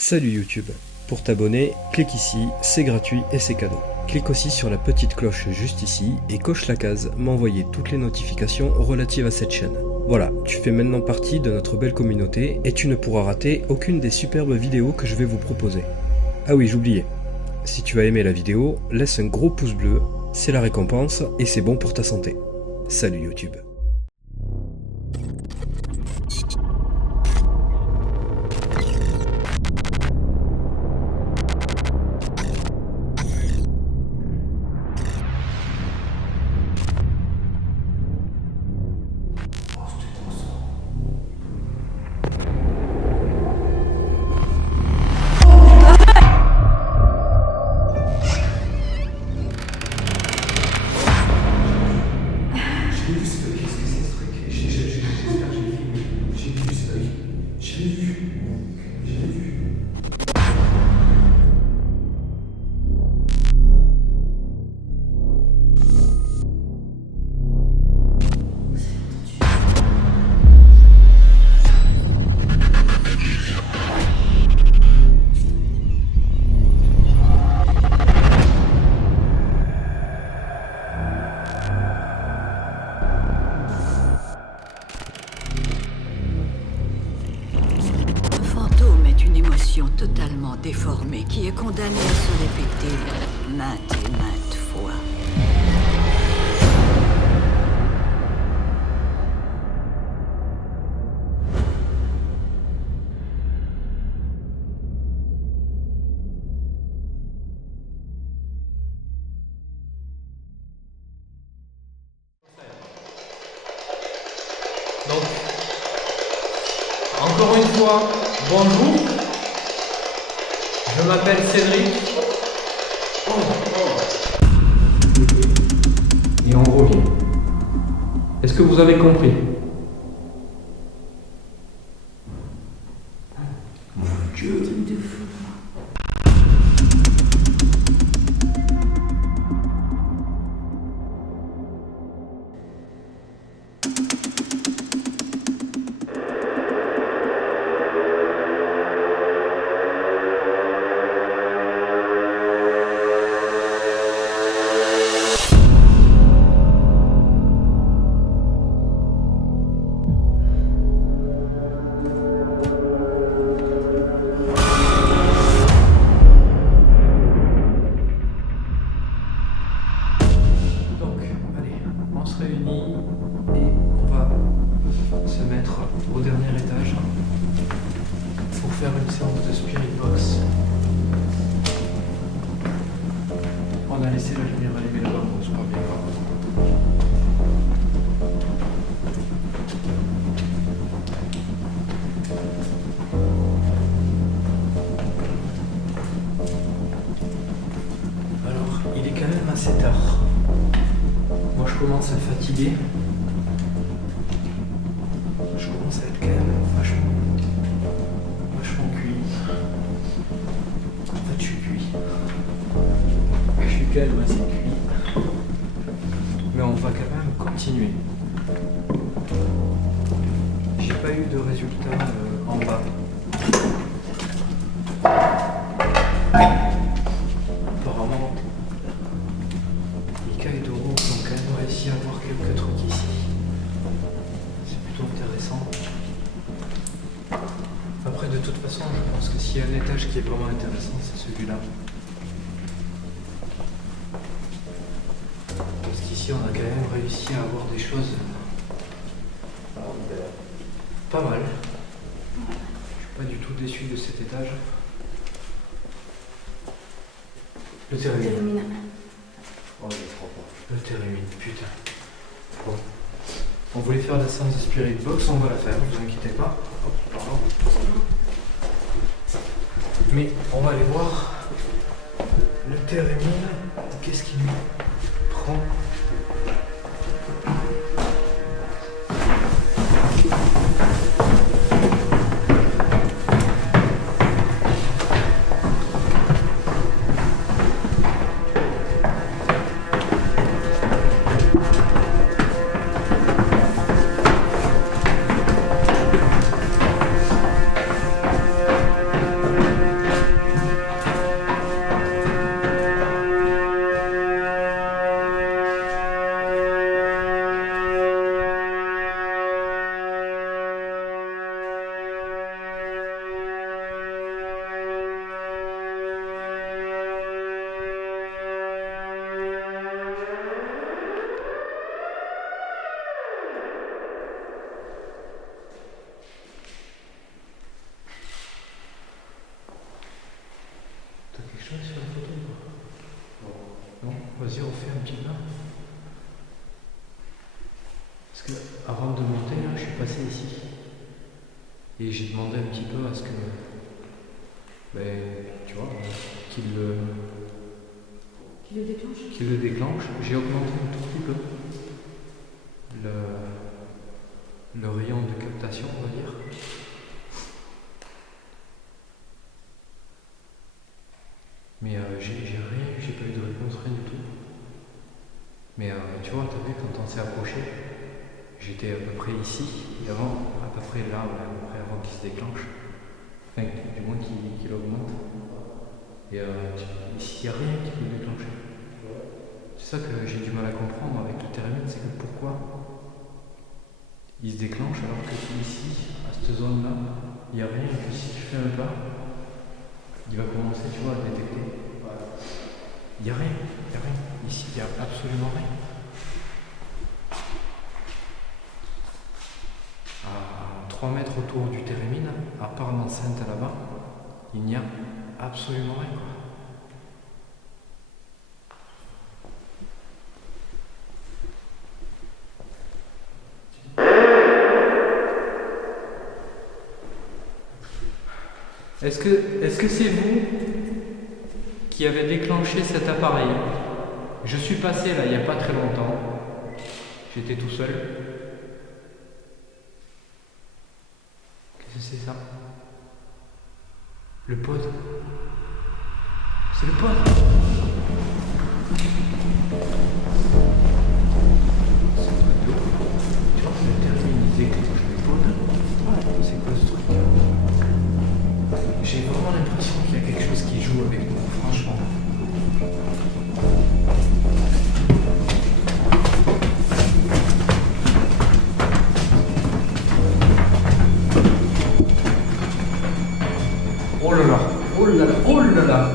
Salut YouTube. Pour t'abonner, clique ici, c'est gratuit et c'est cadeau. Clique aussi sur la petite cloche juste ici et coche la case m'envoyer toutes les notifications relatives à cette chaîne. Voilà, tu fais maintenant partie de notre belle communauté et tu ne pourras rater aucune des superbes vidéos que je vais vous proposer. Ah oui, j'oubliais. Si tu as aimé la vidéo, laisse un gros pouce bleu, c'est la récompense et c'est bon pour ta santé. Salut YouTube. Totalement déformée qui est condamnée à se répéter maintes et maintes fois. Donc, encore une fois, bonjour. Je m'appelle Cédric. Et on revient. Est-ce que vous avez compris? Mon Dieu, truc de fou. Réunis et on va se mettre au dernier étage pour faire une séance de Spirit Box. On a laissé la lumière allumée là-bas, bon, c'est pas bien grave. Alors, il est quand même assez tard. Moi je commence à être fatigué. Je commence à être quand même vachement cuit. En fait je suis cuit. Je suis quand même assez cuit. Mais on va quand même continuer. J'ai pas eu de résultat en bas. Apparemment, Mika et Doro ont quand même réussi à avoir quelques trucs ici. C'est plutôt intéressant. Après, de toute façon, je pense que s'il y a un étage qui est vraiment intéressant, c'est celui-là. Parce qu'ici, on a quand même réussi à avoir des choses pas mal. Je suis pas du tout déçu de cet étage. Le terminal. Oh, il est trop fort. Le térémine, putain. Bon. On voulait faire la séance de Spirit Box, on va la faire, ne vous inquiétez pas. Hop, pardon. Mais on va aller voir le térémine. Qu'est-ce qu'il nous prend? chouette sur la photo ou pas? Non, vas-y, refais un petit peu. Parce que avant de monter, là, je suis passé ici. Et j'ai demandé un petit peu à ce que. Tu vois, qu'il le déclenche. J'ai augmenté un tout petit peu le rayon de captation, on va dire. Mais j'ai pas eu de réponse, rien du tout. Mais tu vois, t'as vu, quand on s'est approché, j'étais à peu près ici, et avant, à peu près là, ouais, à peu près avant qu'il se déclenche. Enfin, du moins qu'il augmente. Et ici, il n'y a rien qui peut le déclencher. C'est ça que j'ai du mal à comprendre avec le théramine, c'est que pourquoi il se déclenche alors que ici, à cette zone-là, il n'y a rien, que si je fais un pas, il va commencer, tu vois, à détecter. Il n'y a rien, Ici, il n'y a absolument rien. À 3 mètres autour du théramine, à part l'enceinte là-bas, il n'y a absolument rien, quoi. Est-ce que c'est vous qui avez déclenché cet appareil? Je suis passé là il n'y a pas très longtemps. J'étais tout seul. Qu'est-ce que c'est ça? Le pod. C'est le pod. Tu vois, c'est le théramine, il déclenche le pod. C'est quoi ce truc? J'ai vraiment l'impression qu'il y a quelque chose qui joue avec nous, franchement. Oh là là, oh là là, oh là là.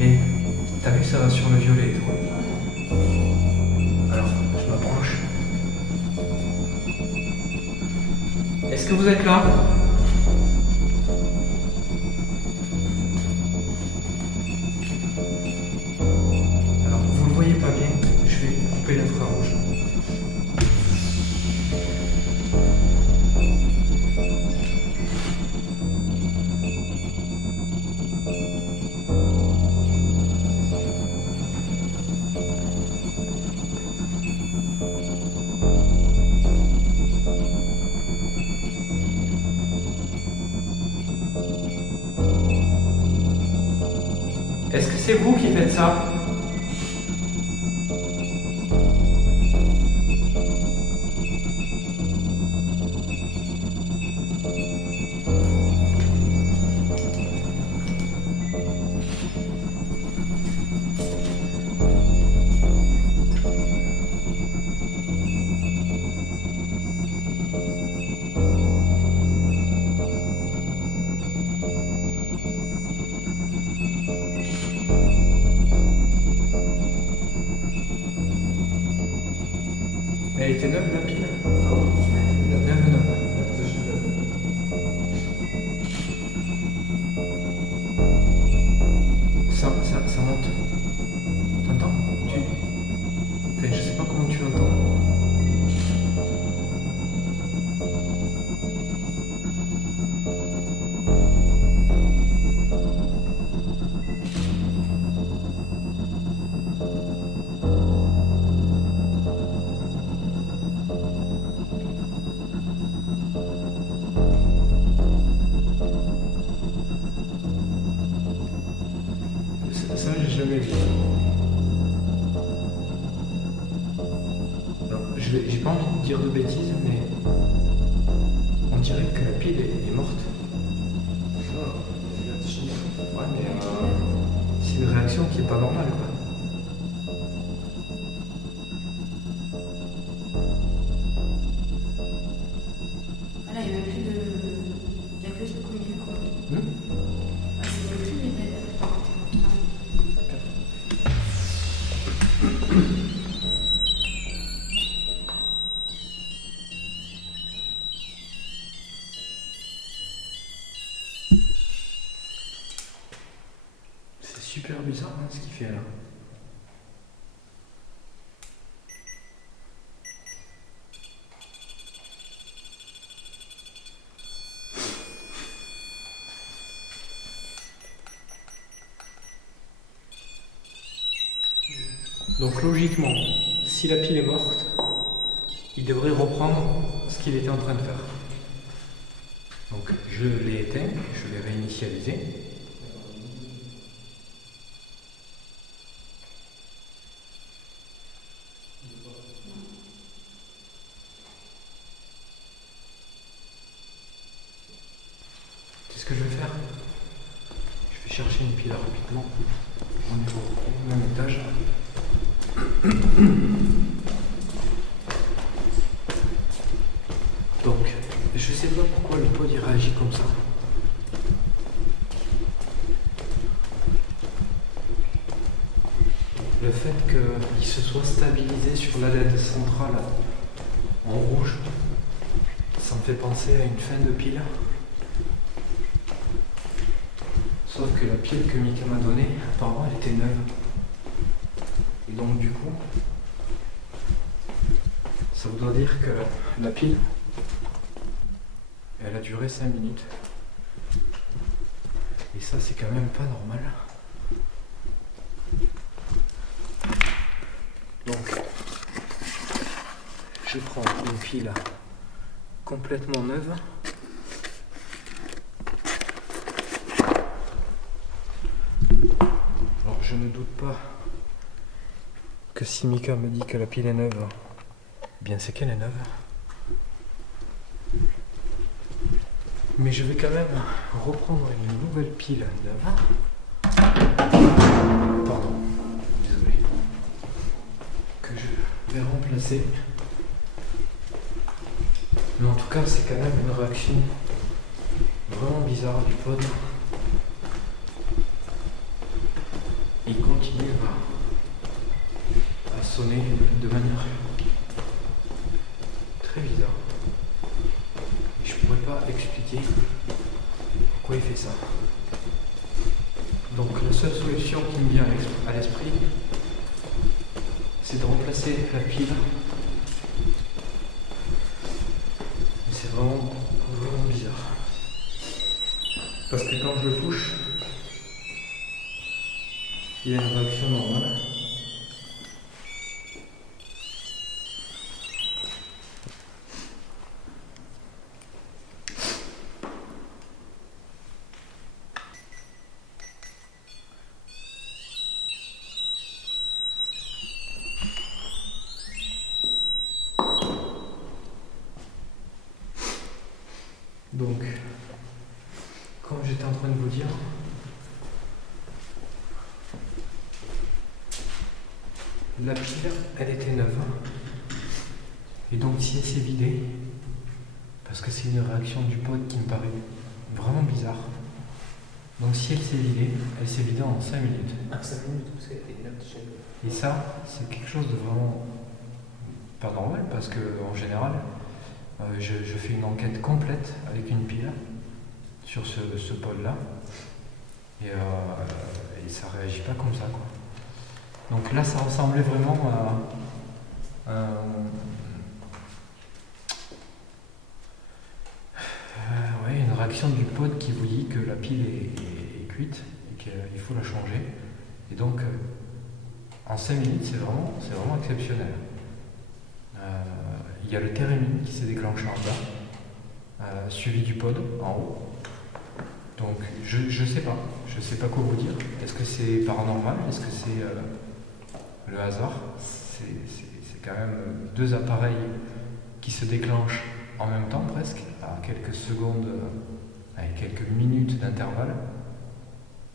Et t'as vu, ça va sur le violet, toi. Alors, je m'approche. Est-ce que vous êtes là? Alors, vous le voyez pas bien, je vais couper l'infrarouge. Est-ce que c'est vous qui faites ça? Elle était neuve la pile? Neuve. Ça monte. T'entends? Enfin, je sais pas comment tu l'entends. Ça, j'ai jamais vu. Alors, j'ai pas envie de dire de bêtises, mais on dirait que la pile est morte. Ouais, mais c'est une réaction qui est pas normale, quoi. Voilà, il n'y a même plus de. Il n'y a que ce contenu, quoi. Hmm. Ah, il n'y a plus les belles. super bizarre hein, ce qu'il fait là. Donc logiquement, si la pile est morte, il devrait reprendre ce qu'il était en train de faire. Donc je l'ai éteint, je l'ai réinitialisé. C'est ce que je vais faire. Je vais chercher une pile rapidement. On est au même étage. Donc, je sais pas pourquoi le pod il réagit comme ça. Le fait qu'il se soit stabilisé sur la LED centrale en rouge, ça me fait penser à une fin de pile. Sauf que la pile que Mika m'a donnée, apparemment elle était neuve. Et donc du coup, ça voudrait dire que la pile, elle a duré 5 minutes. Et ça c'est quand même pas normal. Donc, je prends une pile complètement neuve. Alors je ne doute pas que si Mika me dit que la pile est neuve, eh bien c'est qu'elle est neuve. Mais je vais quand même reprendre une nouvelle pile neuve. Pardon, désolé. Que je vais remplacer. Mais en tout cas, c'est quand même une réaction vraiment bizarre du pod. Il continue à sonner de manière très bizarre. Et je pourrais pas expliquer pourquoi il fait ça. Donc la seule solution qui me vient à l'esprit, c'est de remplacer la pile. Mais c'est vraiment bizarre. Parce que quand je le touche, il y a une réaction normale. Donc, comme j'étais en train de vous dire, la pile, elle était neuve. Et donc si elle s'est vidée, parce que c'est une réaction du pod qui me paraît vraiment bizarre. Donc si elle s'est vidée en 5 minutes. Ah, 5 minutes, parce qu'elle était neuve déjà. Et ça, c'est quelque chose de vraiment pas normal, parce que en général, je fais une enquête complète avec une pile sur ce pod-là. Et ça réagit pas comme ça, quoi. Donc là, ça ressemblait vraiment à une réaction du pod qui vous dit que la pile est cuite et qu'il faut la changer. Et donc, en 5 minutes, c'est vraiment exceptionnel. Il y a le térémine qui s'est déclenché en bas, suivi du pod en haut. Donc, je sais pas quoi vous dire. Est-ce que c'est paranormal? Est-ce que c'est le hasard? C'est quand même 2 appareils qui se déclenchent en même temps presque, à quelques secondes, avec quelques minutes d'intervalle.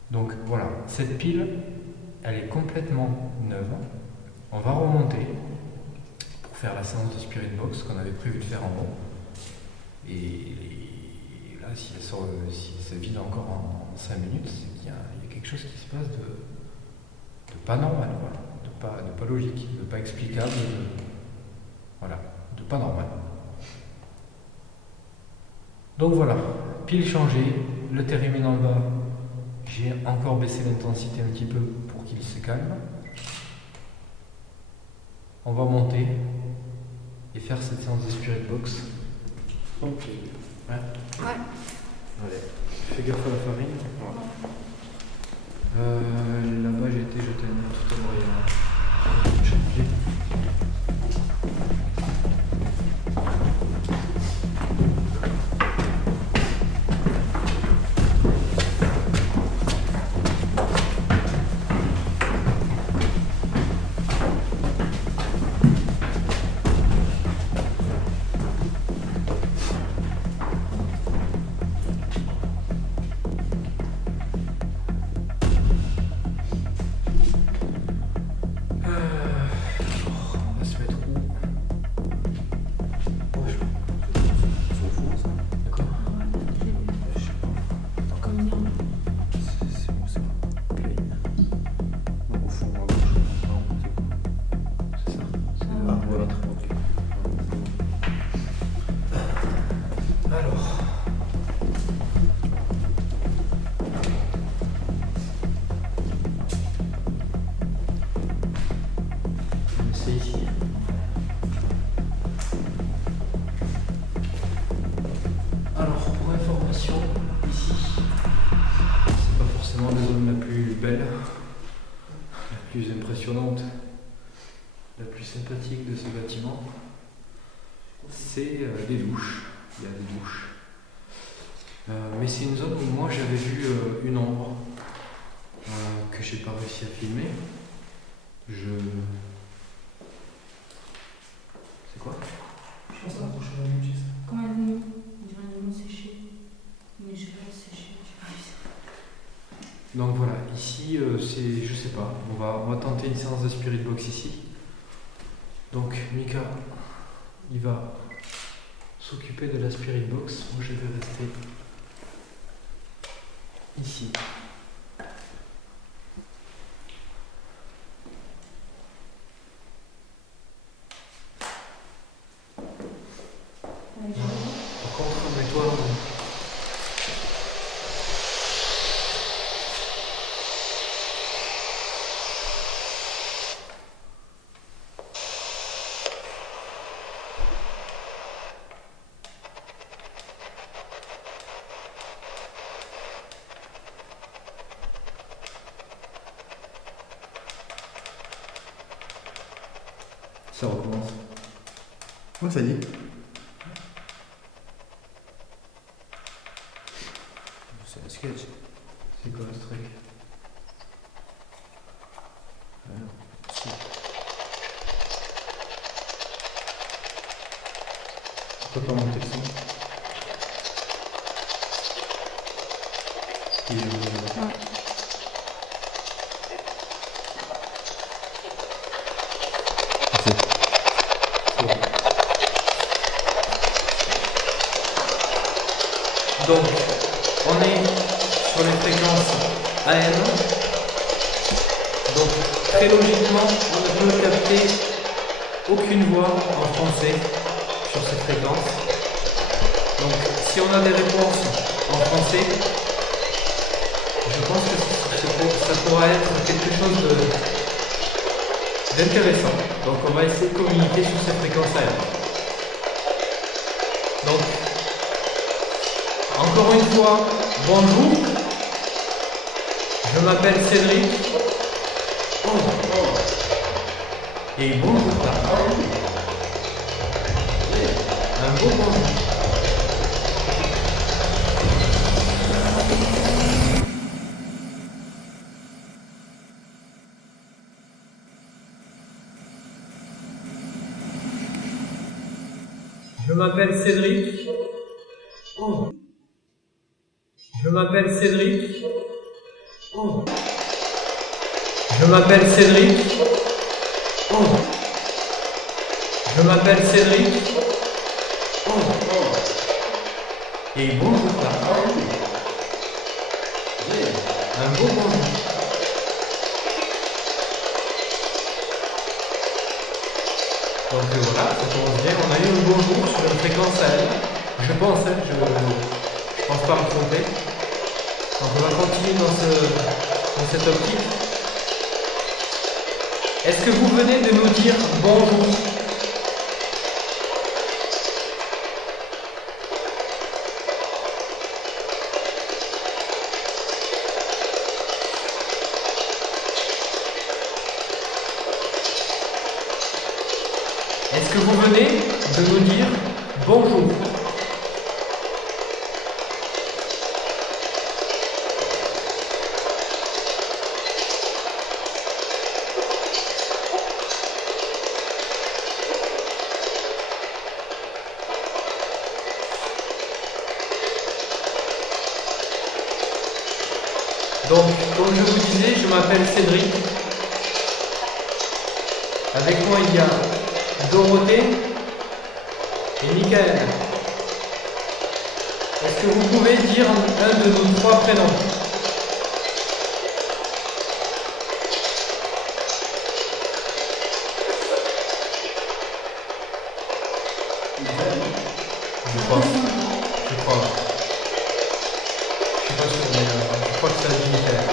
Donc voilà, cette pile, elle est complètement neuve. On va remonter pour faire la séance de Spirit Box qu'on avait prévu de faire en haut. Et là, si elle se vide encore en 5 minutes, c'est qu'il y a quelque chose qui se passe de pas normal, voilà. De pas logique, de pas explicable, de pas normal. Donc voilà, pile changée, le térémine en bas, J'ai encore baissé l'intensité un petit peu pour qu'il se calme. On va monter et faire cette séance de Spirit Box. Ok. Ouais. Ouais. Allez. Fais gaffe à la farine. Là-bas j'ai été jeter un œil tout à l'heure, il y a changé. On va se mettre où? D'accord. Comme bien. C'est bon, c'est bon. Plain. Donc au fond, à gauche. C'est ça. Ah, voilà. Ok. Alors. C'est ici. Alors, pour information, ici, c'est pas forcément la zone la plus belle, la plus impressionnante, la plus sympathique de ce bâtiment. C'est les douches. Il y a des douches. Mais c'est une zone où moi j'avais vu une ombre que j'ai pas réussi à filmer. C'est quoi? Je pense à la prochaine année, ça. Comme un limon. On dirait un limon séché. Mais je sais pas séché, j'ai pas vu. Donc voilà, ici c'est, je sais pas, on va tenter une séance de Spirit Box ici. Donc Mika, il va s'occuper de la Spirit Box. Moi je vais rester ici. Allez, Par contre, mets-toi. Ça recommence. Ouais, ça y est. C'est un sketch. C'est quoi ce truc? Pourquoi pas monter le son? Donc, on est sur les fréquences AM. Donc, très logiquement, on ne peut capter aucune voix en français sur ces fréquences. Donc, si on a des réponses en français, je pense que ça pourra être quelque chose d'intéressant. Donc, on va essayer de communiquer sur ces fréquences AM. Donc, encore une fois, bonjour. Je m'appelle Cédric. Et bonjour là. Un beau bonjour. Je m'appelle Cédric. Je m'appelle Cédric. Je m'appelle Cédric. Je m'appelle Cédric. Et bonjour là. Un beau bonjour. Donc voilà, ça commence bien. On a eu un bonjour sur une fréquence AM. Je pense, je pense pas me tromper. Donc on va continuer dans cette optique. Est-ce que vous venez de nous dire bonjour? Est-ce que vous venez de nous dire bonjour? Donc, comme je vous disais, je m'appelle Cédric. Avec moi, il y a Dorothée et Michael. Est-ce que vous pouvez dire un de nos trois prénoms? Je crois. Je crois. Je suis pas sûr, mais je crois que ça dit Michael.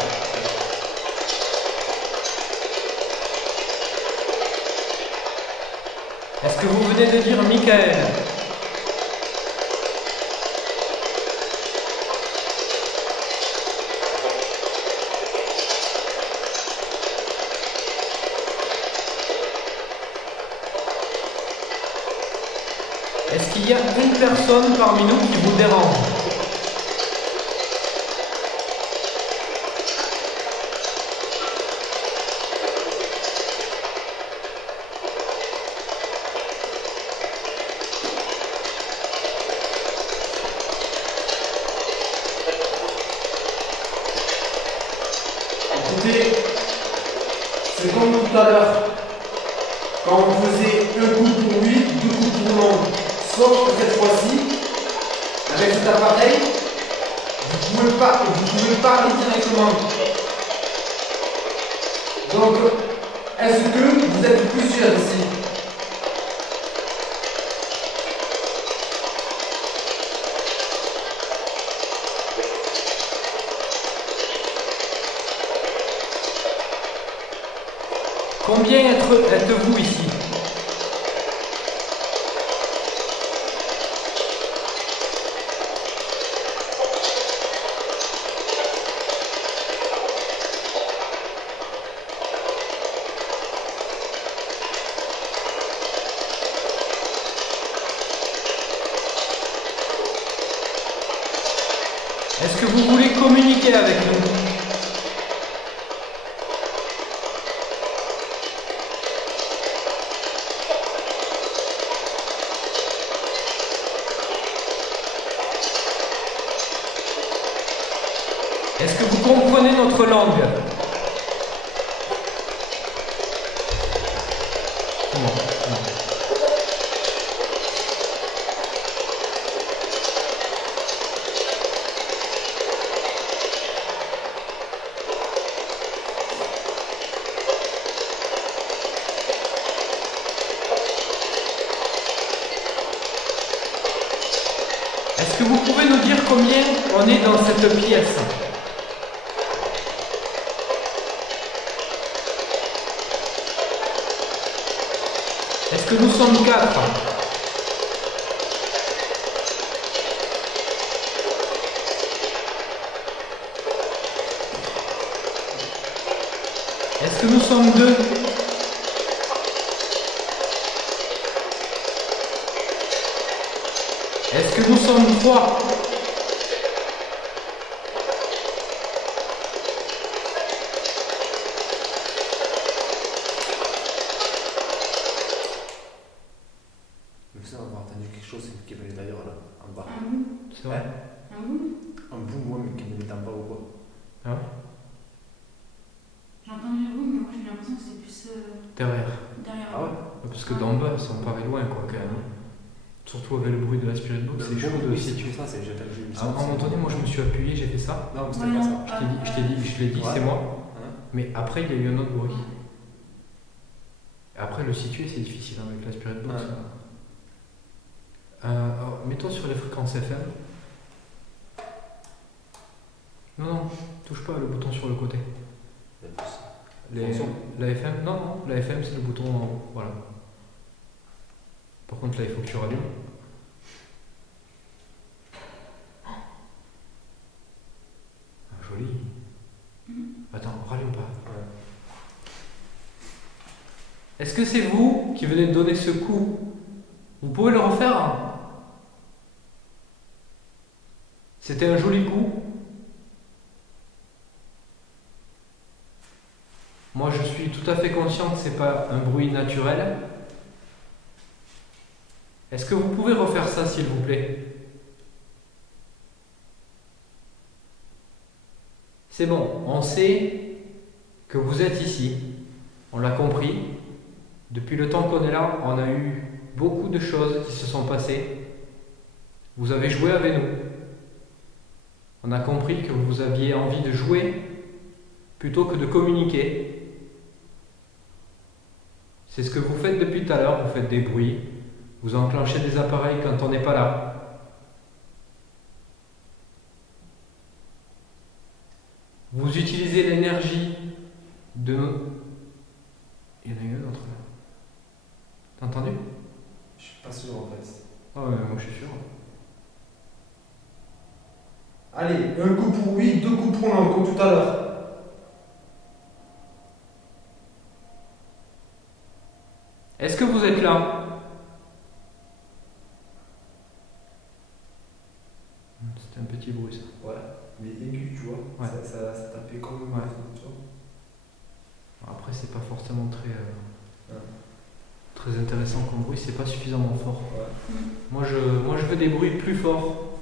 Est-ce que vous venez de dire Michael? Est-ce qu'il y a une personne parmi nous qui vous dérange? Écoutez, c'est comme tout à l'heure, quand on faisait un coup pour lui, deux coups pour non. Sauf que cette fois-ci, avec cet appareil, vous pouvez pas aller directement. Donc, est-ce que vous êtes plusieurs ici? Combien êtes-vous ici? Est-ce que vous voulez communiquer avec nous? Est-ce que vous comprenez notre langue? Comment? Est-ce que vous pouvez nous dire combien on est dans cette pièce? Est-ce que nous sommes 4? Est-ce que nous sommes 2? Est-ce que nous sommes 3? Ça, on va entendre quelque chose qui venait d'ailleurs là, en bas. Un bout. C'est vrai? Un bout. Un bout, ouais, mais qui venait d'en bas ou quoi. Ah ouais? J'ai entendu le bout, mais moi j'ai l'impression que c'est plus Derrière. derrière. Ah ouais? Parce que d'en bas, ça me paraît loin quoi quand même. Surtout avec le bruit de la spirit box, c'est chaud de situer. ça, c'est j'appelle À un moment donné, moi je me suis appuyé, j'ai fait ça. Non, mais c'était Ouais, pas non. ça. Je l'ai dit, Ouais. c'est moi. Hein? Mais après, il y a eu un autre bruit. Après, le situer, c'est difficile avec la spirit box. Ouais. Alors, mets-toi sur les fréquences FM. Non, non, touche pas le bouton sur le côté. La FM, non, la FM c'est le bouton, voilà. Par contre là il faut que tu rallumes. Ah, joli. Attends, rallume pas. Est-ce que c'est vous qui venez de donner ce coup? Vous pouvez le refaire? C'était un joli coup. Moi je suis tout à fait conscient que c'est pas un bruit naturel. Est-ce que vous pouvez refaire ça s'il vous plaît? C'est bon, on sait que vous êtes ici. On l'a compris. Depuis le temps qu'on est là, on a eu beaucoup de choses qui se sont passées. Vous avez joué avec nous. On a compris que vous aviez envie de jouer plutôt que de communiquer. C'est ce que vous faites depuis tout à l'heure, vous faites des bruits, vous enclenchez des appareils quand on n'est pas là. Vous utilisez l'énergie de nos... Il y en a une autre là. T'as entendu? Je suis pas sûr en fait. Ah ouais, moi je suis sûr. Allez, un coup pour oui, deux coups pour non, comme tout à l'heure. Est-ce que vous êtes là? C'était un petit bruit ça. Ouais, mais aigu, tu vois. Ouais. Ça tapait comme Ouais. tu vois. Après c'est pas forcément très intéressant comme bruit, c'est pas suffisamment fort. Ouais. Moi je veux des bruits plus forts.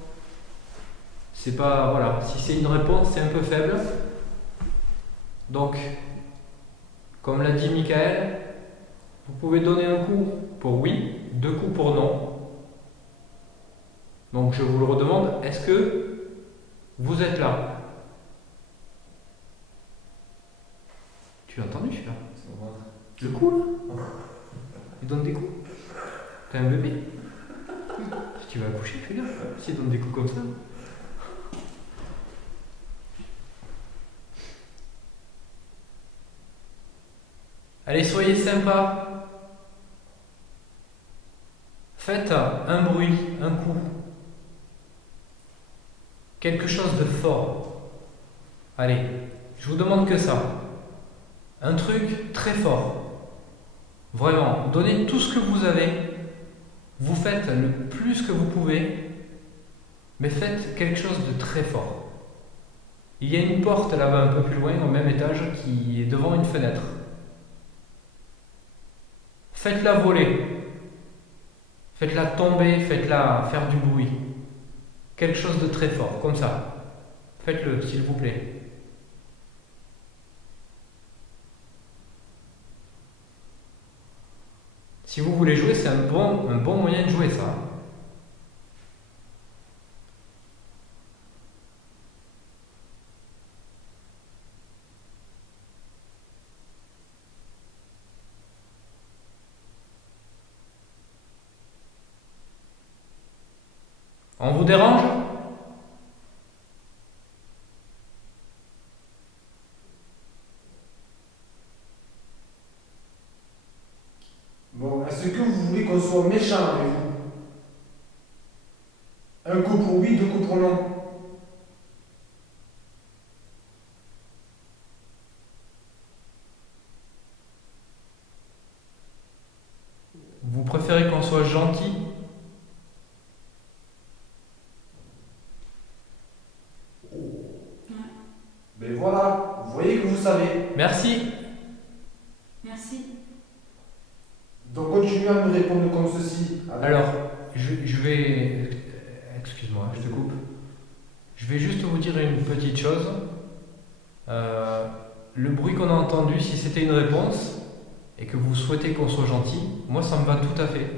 C'est pas, voilà, si c'est une réponse, c'est un peu faible. Donc, comme l'a dit Michael, vous pouvez donner un coup pour oui, deux coups pour non. Donc je vous le redemande, est-ce que vous êtes là? Tu l'as entendu celui-là? Le coup là? Il donne des coups? T'es un bébé? Si tu vas accoucher, fais gaffe. S'il donne des coups comme ça. Allez, soyez sympa. Faites un bruit, un coup. Quelque chose de fort. Allez, je vous demande que ça. Un truc très fort. Vraiment, donnez tout ce que vous avez. Vous faites le plus que vous pouvez, mais faites quelque chose de très fort. Il y a une porte là-bas un peu plus loin, au même étage, qui est devant une fenêtre. Faites-la voler. Faites-la tomber, faites-la faire du bruit. Quelque chose de très fort, comme ça. Faites-le, s'il vous plaît. Si vous voulez jouer, c'est un bon moyen de jouer ça. On vous dérange? Bon, est-ce que vous voulez qu'on soit méchant avec vous? Un coup pour oui, deux coups pour non. Vous préférez qu'on soit gentil? Ben voilà, vous voyez que vous savez. Merci. Merci. Donc continuez à me répondre comme ceci. Alors, je vais... Excuse-moi, je te coupe. Je vais juste vous dire une petite chose. Le bruit qu'on a entendu, si c'était une réponse, et que vous souhaitez qu'on soit gentil, moi ça me va tout à fait.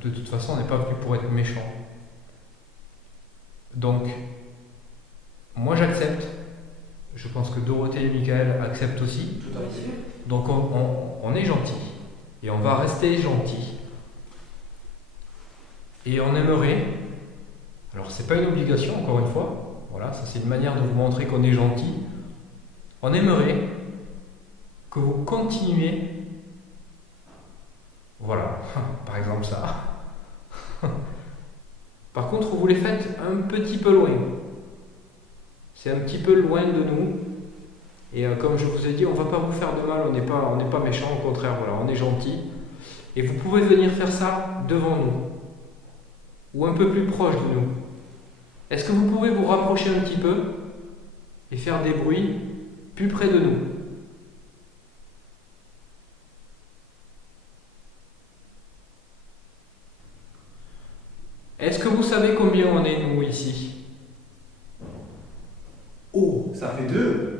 De toute façon, on n'est pas venu pour être méchant. Donc, moi j'accepte. Je pense que Dorothée et Michael acceptent aussi. Tout à fait. Donc on est gentil. Et on va rester gentil. Et on aimerait, alors c'est pas une obligation encore une fois, Voilà, ça c'est une manière de vous montrer qu'on est gentil. On aimerait que vous continuiez. Voilà, par exemple ça. Par contre, vous les faites un petit peu loin. C'est un petit peu loin de nous. Et comme je vous ai dit, on ne va pas vous faire de mal, on n'est pas méchant, au contraire, voilà, on est gentil. Et vous pouvez venir faire ça devant nous. Ou un peu plus proche de nous. Est-ce que vous pouvez vous rapprocher un petit peu et faire des bruits plus près de nous? Est-ce que vous savez combien on est, nous, ici? Oh, ça fait 2.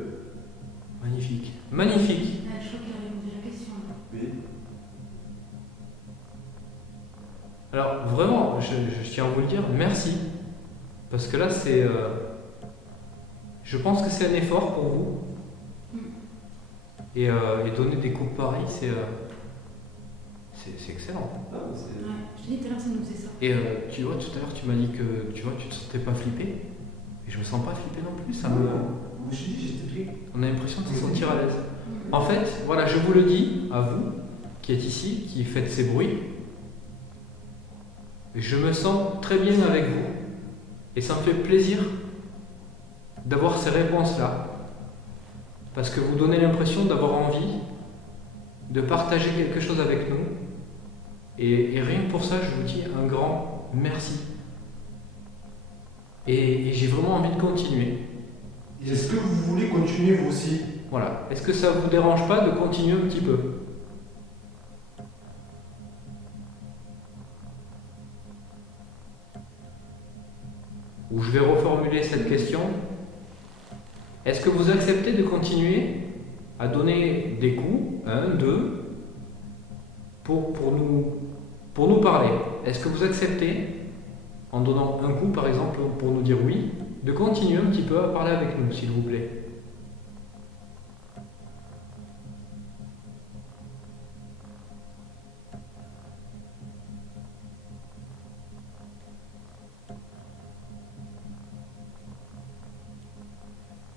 Magnifique. Magnifique. Je crois qu'il a répondu à la question. Oui. Alors, vraiment, je tiens à vous le dire, merci. Parce que là, c'est... je pense que c'est un effort pour vous. Et donner des coups pareils, c'est excellent. Ah, c'est- Ouais, je te dis tout à l'heure, ça nous faisait ça. Et tu vois, tout à l'heure, tu m'as dit que tu te sentais pas flippé. Et je me sens pas flippé non plus. Ça me... Moi, je dis, j'étais pris. On a l'impression de se sentir à l'aise. En fait, voilà, je vous le dis à vous, qui êtes ici, qui faites ces bruits. Je me sens très bien avec vous. Et ça me fait plaisir d'avoir ces réponses-là. Parce que vous donnez l'impression d'avoir envie de partager quelque chose avec nous. Et rien que pour ça, je vous dis un grand merci. Et j'ai vraiment envie de continuer. Est-ce que vous voulez continuer vous aussi? Voilà. Est-ce que ça ne vous dérange pas de continuer un petit peu? Ou je vais reformuler cette question. Est-ce que vous acceptez de continuer à donner des coups, 1, 2, pour nous parler? Est-ce que vous acceptez, en donnant un coup par exemple, pour nous dire oui, de continuer un petit peu à parler avec nous, s'il vous plaît?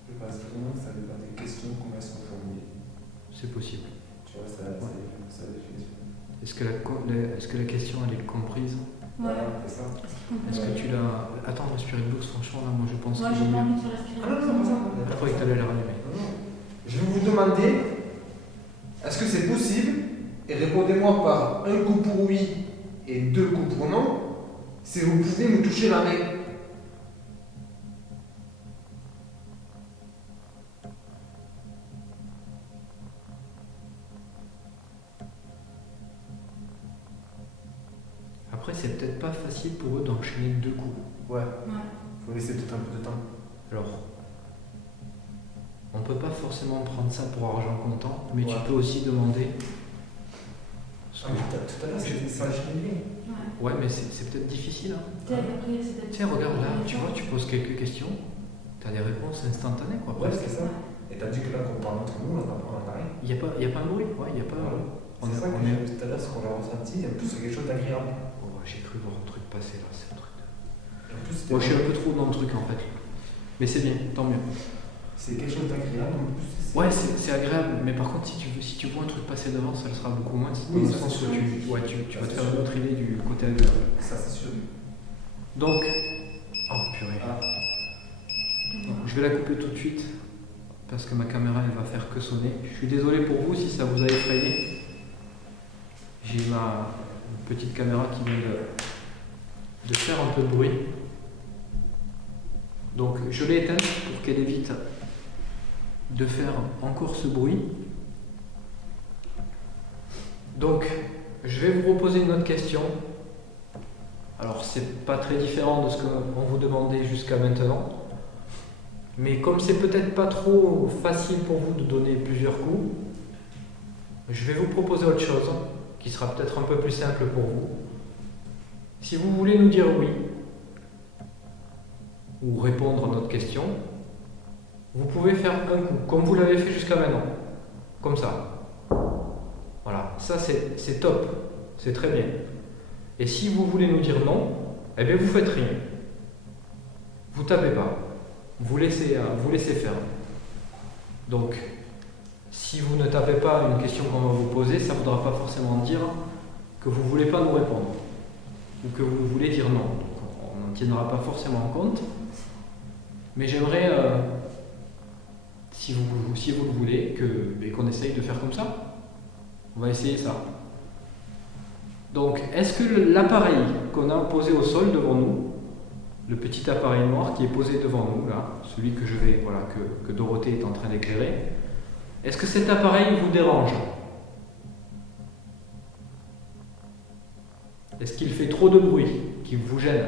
Je pense vraiment que ça dépend des questions, comment elles sont formulées. C'est possible. Tu vois, ça définition. Est-ce que la question elle est comprise? Ouais. C'est ça. Est-ce que tu l'as... Attends, respirer une box, franchement, là, moi je pense Moi, qu'il j'ai vaut pas mieux. envie de faire respirer. Ah non, non, non. Je croyais que tu allais la rallumer. Je vais vous demander, est-ce que c'est possible? Et répondez-moi par un coup pour oui et 2 coups pour non, si vous pouvez me toucher la main. Après, c'est peut-être pas facile pour eux d'enchaîner 2 coups. Ouais, Ouais. faut laisser peut-être un peu de temps. Alors, on peut pas forcément prendre ça pour argent comptant, mais Ouais. tu peux aussi demander. Ah, mais tout à l'heure, c'était ça, je l'ai dit. Ouais, mais c'est peut-être difficile. Hein. Après, c'est peut-être. Tiens, regarde là, tu vois, tu poses quelques questions, tu as des réponses instantanées, quoi. Ouais, presque. c'est ça. Et t'as dit que là, qu'on parle entre nous, on n'a pas rien. Il n'y a pas un bruit, ouais, il y a pas. On C'est est- ça que on est- j'ai vu tout à l'heure, ce qu'on a ressenti. En plus, c'est quelque chose d'agréable. Oh, j'ai cru voir un truc passer là, c'est un truc de... En plus, c'était- Moi, je suis un peu trop dans le truc en fait. Mais c'est bien, tant mieux. c'est quelque chose d'agréable. En plus, Ouais, c'est agréable, mais par contre, si tu vois un truc passer devant, ça le sera beaucoup moins. Oui, dans le ça, sens c'est où sûr. tu vas te Ça, faire c'est une autre idée du côté agréable. ça, c'est sûr. Donc, oh purée. Ah. Je vais la couper tout de suite parce que ma caméra elle va faire que sonner. Je suis désolé pour vous si ça vous a effrayé. J'ai ma petite caméra qui vient de faire un peu de bruit. Donc je l'ai éteinte pour qu'elle évite de faire encore ce bruit. Donc je vais vous proposer une autre question. Alors c'est pas très différent de ce qu'on vous demandait jusqu'à maintenant. Mais comme c'est peut-être pas trop facile pour vous de donner plusieurs coups, je vais vous proposer autre chose qui sera peut-être un peu plus simple pour vous. Si vous voulez nous dire oui ou répondre à notre question, vous pouvez faire un coup, comme vous l'avez fait jusqu'à maintenant. Comme ça. Voilà, ça c'est top, c'est très bien. Et si vous voulez nous dire non, eh bien vous faites rien. Vous tapez pas. vous laissez faire. Donc, si vous ne tapez pas une question qu'on va vous poser, ça ne voudra pas forcément dire que vous ne voulez pas nous répondre ou que vous voulez dire non. Donc, on n'en tiendra pas forcément en compte. Mais j'aimerais, si vous le voulez, qu'on essaye de faire comme ça. On va essayer ça. Donc, est-ce que l'appareil qu'on a posé au sol devant nous, le petit appareil noir qui est posé devant nous, là, celui que que Dorothée est en train d'éclairer, est-ce que cet appareil vous dérange? Est-ce qu'il fait trop de bruit, qui vous gêne?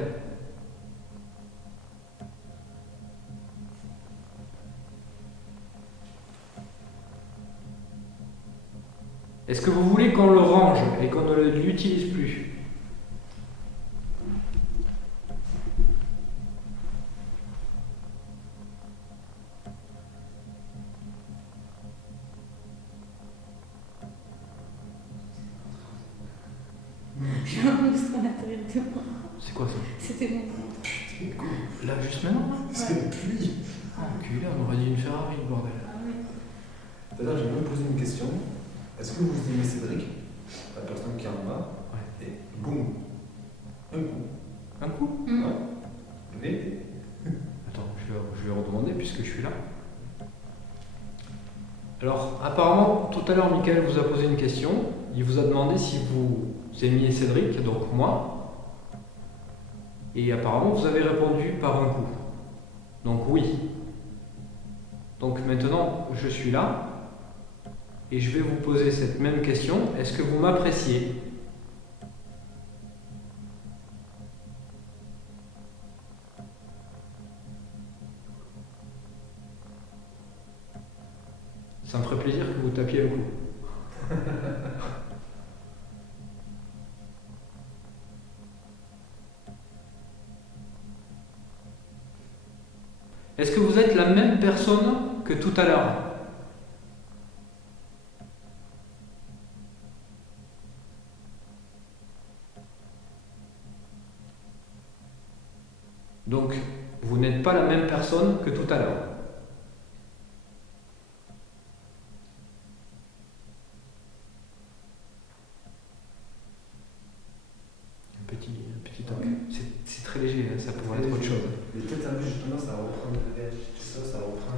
Est-ce que vous voulez qu'on le range et qu'on ne l'utilise plus? J'ai un monstre à l'intérieur de moi. C'est quoi ça? C'était mon ventre. Là, juste maintenant? C'est une pluie. Ah, enculé, on aurait dit une Ferrari, le bordel. Ah oui. Tout à l'heure, j'ai même posé une question. Est-ce que vous aimez Cédric, la personne qui est en bas? Ouais. Et boum, un coup. Un coup? Mm. Ouais. Venez. Attends, je vais redemander puisque je suis là. Alors, apparemment, tout à l'heure, Michael vous a posé une question. Il vous a demandé si vous aimiez Cédric, donc moi. Et apparemment, vous avez répondu par un coup. Donc oui. Donc maintenant, je suis là. Et je vais vous poser cette même question. Est-ce que vous m'appréciez? Ça me ferait plaisir que vous tapiez un coup. Est-ce que vous êtes la même personne que tout à l'heure? Donc, vous n'êtes pas la même personne que tout à l'heure. Un petit toc. C'est très léger, hein, ça pourrait être autre chose. Mais peut-être un peu justement, ça reprend tout ça, ça reprend.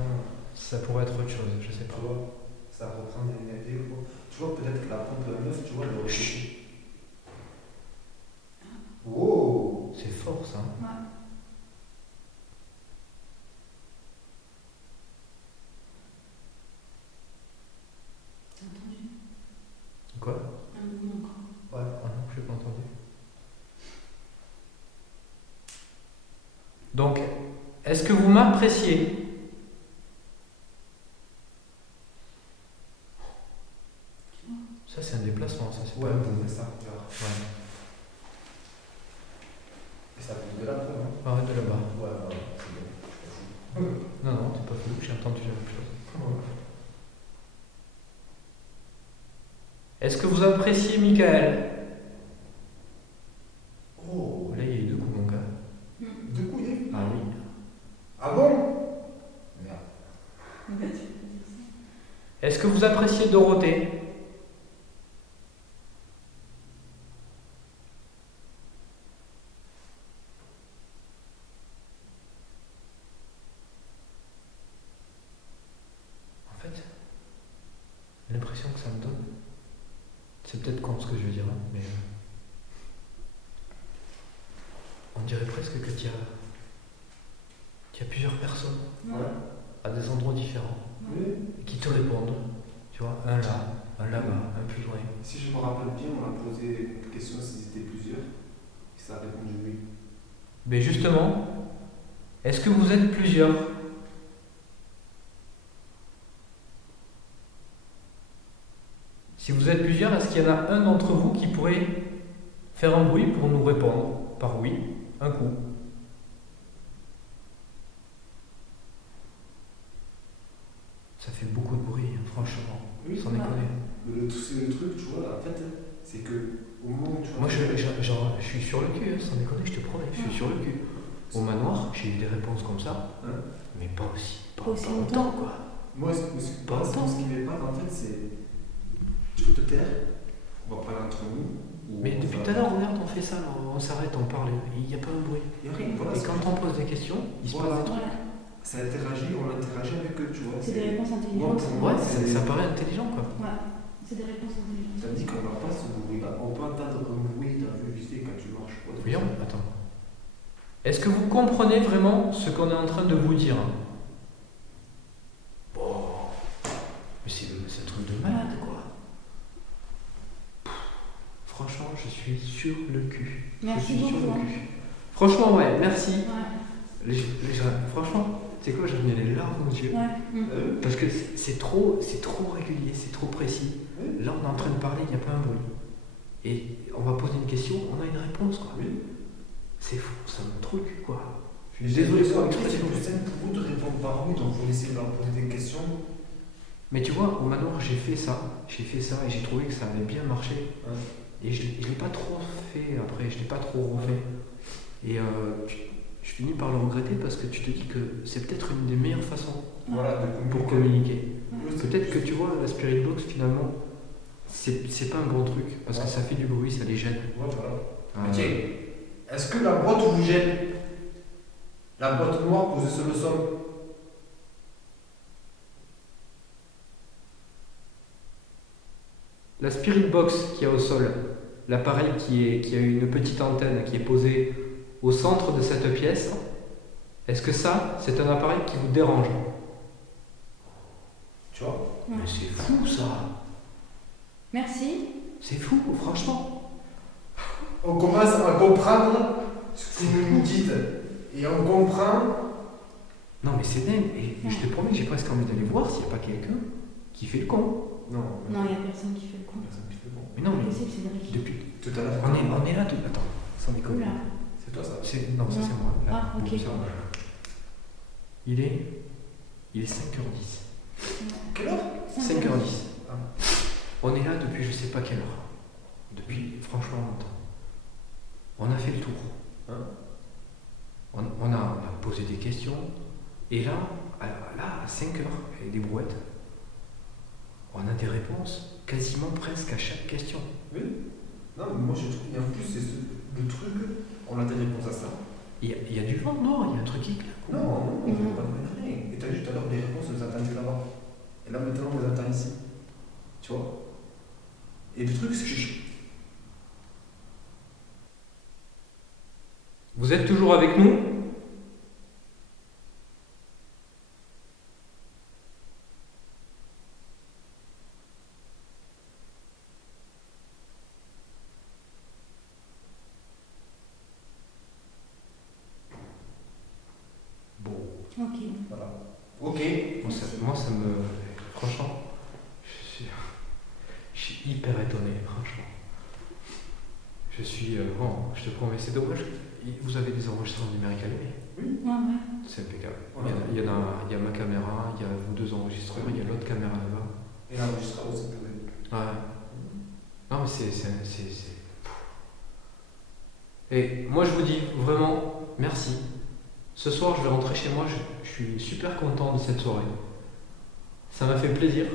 Ça pourrait être autre chose, je sais pas. Tu vois, ça reprend des énergies. Tu vois, peut-être que la pompe à neuf, tu vois, elle aurait été. Wow! C'est fort ça. Ouais. T'as entendu? Quoi? Un bruit encore. Ouais. Ah non, je n'ai pas entendu. Donc, est-ce que vous m'appréciez? Ça, c'est un déplacement, ça, c'est Ouais, pas un vous coup. faites ça, genre. Ouais. Et ça vient de là, toi, non? Arrête de là-bas. Ouais, c'est bon. Non, non, t'es pas fou, j'ai entendu la même chose. Est-ce que vous appréciez Michael? Oh! Là, il y a eu deux coups, mon gars. Deux coups, il y a eu. Ah oui. Ah bon? Merde. Bah, tu peux dire ça. Est-ce que vous appréciez Dorothée? En fait, l'impression que ça me donne, c'est peut-être con ce que je veux dire, hein, mais on dirait presque que tu as plusieurs personnes Ouais. à des endroits différents Oui. qui te répondent. Tu vois, un là, un là-bas, un plus loin. Si je me rappelle bien, on a posé une question s'ils étaient plusieurs. Et ça a répondu oui. Mais justement, est-ce que vous êtes plusieurs? Si vous êtes plusieurs, est-ce qu'il y en a un d'entre vous qui pourrait faire un bruit pour nous répondre par oui, un coup? Ça fait beaucoup de bruit, hein, franchement, Oui. sans déconner. Mais c'est le truc, tu vois, en fait, c'est que au moment où tu Moi, je suis sur le cul, hein, sans déconner, je te promets, je suis sur le cul. Au manoir, j'ai eu des réponses comme ça, Hein? mais pas aussi, Pas aussi pas longtemps. autant, quoi. Moi, Pas autant. ce qui m'épate, en fait, c'est. Tu peux te taire, on va parler entre nous. ou Mais on depuis va- tout à l'heure, regarde, on fait ça, là, on s'arrête, on parle, il n'y a pas un bruit. Il n'y a rien, voilà. Et quand on pose des questions, il se Voilà. passe des trucs. Voilà. Ça interagit, on interagit avec eux, tu vois. C'est des réponses intelligentes. Ouais, ça paraît intelligent, quoi. Ouais, c'est des réponses intelligentes. Ça veut dire qu'on n'a pas ce bruit-là. On peut entendre un bruit, t'as vu, vite fait, quand tu marches. Quoi. Voyons, attends. Est-ce que vous comprenez vraiment ce qu'on est en train de vous dire? Bon, mais c'est un truc de malade, quoi. Franchement, je suis sur le cul. Merci je suis beaucoup. sur le cul. Franchement, ouais, merci. Ouais, Franchement, c'est quoi, j'en ai les larmes aux yeux. ouais. Parce que c'est trop régulier, c'est trop précis. Oui. Là, on est en train de parler, il n'y a pas un bruit. Et on va poser une question, on a une réponse, quoi. Oui. C'est fou, c'est un truc, quoi. Je suis désolé, pour c'est l'expression. plus simple pour vous de répondre par oui, donc vous laissez leur poser des questions. Mais tu vois, au manoir, j'ai fait ça et j'ai trouvé que ça avait bien marché. Ouais. Et je ne l'ai pas trop fait après, je ne l'ai pas trop refait. Et je finis par le regretter parce que tu te dis que c'est peut-être une des meilleures façons Voilà, de pour communiquer. Peut-être que tu vois, la Spirit Box, finalement, c'est pas un bon truc parce que ça fait du bruit, ça les gêne. Voilà. Euh, Mais tiens, est-ce que la boîte vous gêne? La boîte noire posée sur le sol? La Spirit Box qui est au sol, l'appareil qui a une petite antenne qui est posée au centre de cette pièce, est-ce que ça, c'est un appareil qui vous dérange? Tu vois? Mais c'est fou ça! Merci. C'est fou, franchement! On commence à comprendre ce que vous nous dites. Et on comprend. Non mais c'est dingue, et je te promets, j'ai presque envie d'aller voir s'il n'y a pas quelqu'un qui fait le con. Non. Non, il n'y a personne qui fait le coup. Personne qui fait bon. Mais non, C'est mais possible, Cédric. depuis. Tout à l'heure. On est là tout. Attends, sans déconner. Oula. C'est toi ça? Non, ça Non. c'est moi. Là. Ah, ok. Bon, ça, voilà. Il est 5h10. Quelle heure? 5h10. Ah. On est là depuis je sais pas quelle heure. Depuis franchement longtemps. On a fait le tour. Hein? On a posé des questions. Et là, à 5h, avec des brouettes, on a des réponses quasiment presque à chaque question. Oui. Non, mais moi je trouve. Et en plus, c'est le truc. On a des réponses à ça. Il y a du vent, non, il y a un truc qui claque. Non, on ne fait pas de rien. Et t'as vu tout à l'heure, les réponses, on les attendait là-bas. Et là maintenant, on les attend ici. Tu vois? Et le truc, c'est que. Vous êtes toujours avec nous? Bon, Ok. Voilà. Ok. moi ça me... Franchement, je suis hyper étonné, franchement. Je suis... bon, je te promets, c'est dommage. Vous avez des enregistrements numériques allumés? Ouais, ouais. C'est impeccable. Voilà. Il y a ma caméra, il y a vous deux enregistreurs, il y a l'autre caméra là-bas. Et l'enregistreur aussi, vous pouvez. Ouais. Non mais c'est... Et moi je vous dis vraiment merci. Ce soir je vais rentrer chez moi, je suis super content de cette soirée. Ça m'a fait plaisir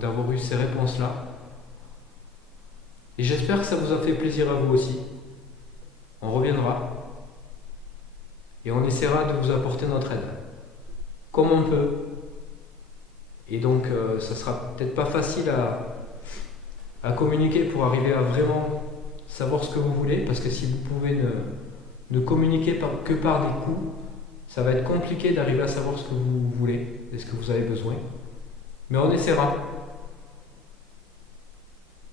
d'avoir eu ces réponses-là. Et j'espère que ça vous a fait plaisir à vous aussi. On reviendra. Et on essaiera de vous apporter notre aide. Comme on peut. Et donc ça sera peut-être pas facile à communiquer pour arriver à vraiment savoir ce que vous voulez, parce que si vous pouvez ne communiquer que par des coups, ça va être compliqué d'arriver à savoir ce que vous voulez et ce que vous avez besoin. Mais on essaiera.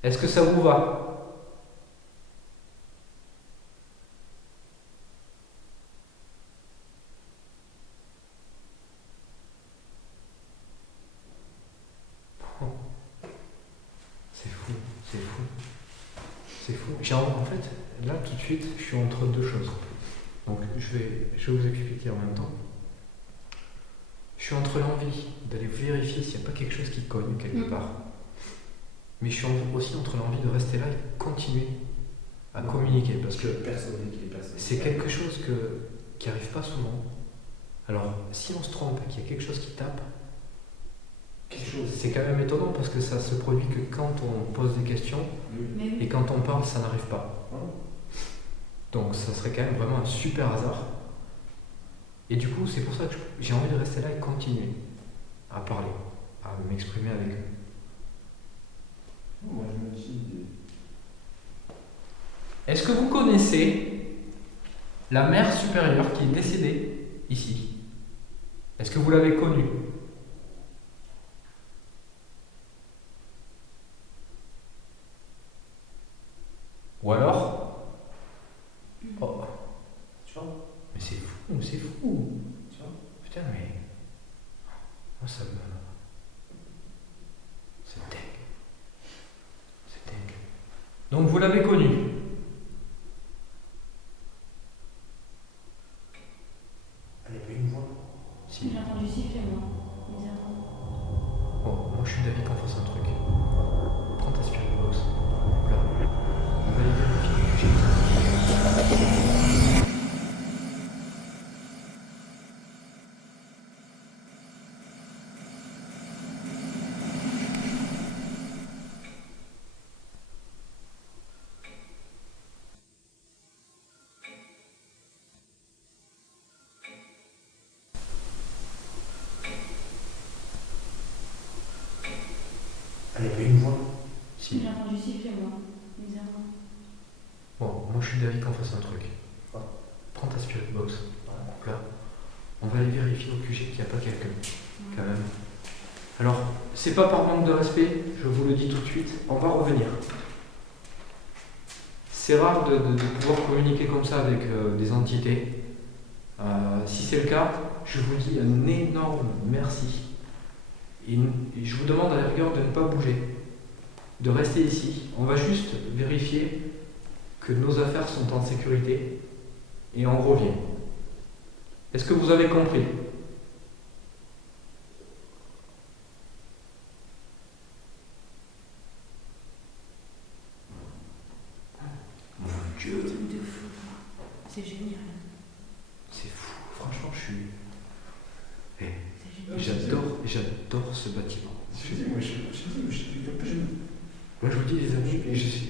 Est-ce que ça vous va? C'est fou, c'est fou. C'est fou. En fait, là tout de suite, je suis entre deux choses. Donc je vais vous expliquer en même temps. Je suis entre l'envie d'aller vérifier s'il n'y a pas quelque chose qui cogne quelque part. Mais je suis aussi entre l'envie de rester là et continuer à communiquer parce Je que suis persuadé qu'il est persuadé. c'est quelque chose qui arrive pas souvent. Alors, si on se trompe, qu'il y a quelque chose qui tape, Quelque chose. c'est quand même étonnant parce que ça se produit que quand on pose des questions Oui. Mais oui. et quand on parle, ça n'arrive pas. Voilà. Donc, ça serait quand même vraiment un super hasard. Et du coup, c'est pour ça que j'ai envie de rester là et continuer à parler, à m'exprimer avec eux. Moi, je me dis. Est-ce que vous connaissez la mère supérieure qui est décédée ici? Est-ce que vous l'avez connue? Ou alors? Oh, Tu vois? mais c'est fou, c'est fou. Tu vois? Putain, mais. Moi, ça me. C'est dingue. C'est dingue. Donc, vous l'avez connue? Elle avait une voix. Si. J'ai entendu siffler, moi. Bizarrement. Bon, moi je suis d'avis qu'on fasse un truc. Prends ta spirit box. Là. On va aller vérifier que j'ai. Elle avait une voix. Si. J'ai entendu siffler, moi. Bizarrement. Bon, moi je suis d'avis qu'on fasse un truc. Quoi? Prends ta spirit box. Là. On va aller vérifier au QG qu'il n'y a pas quelqu'un. Quand même. Alors, c'est pas par manque de respect, je vous le dis tout de suite, on va revenir. C'est rare de pouvoir communiquer comme ça avec des entités. Si c'est le cas, je vous dis un énorme merci. Et je vous demande à la rigueur de ne pas bouger, de rester ici. On va juste vérifier que nos affaires sont en sécurité et on revient. Est-ce que vous avez compris? Mon Dieu, Truc de fou, quoi. C'est génial. c'est fou. Franchement, je suis. Eh, C'est génial. j'adore ce bâtiment. Je te dis, moi, je suis un peu gêné. Moi, je vous dis, les amis,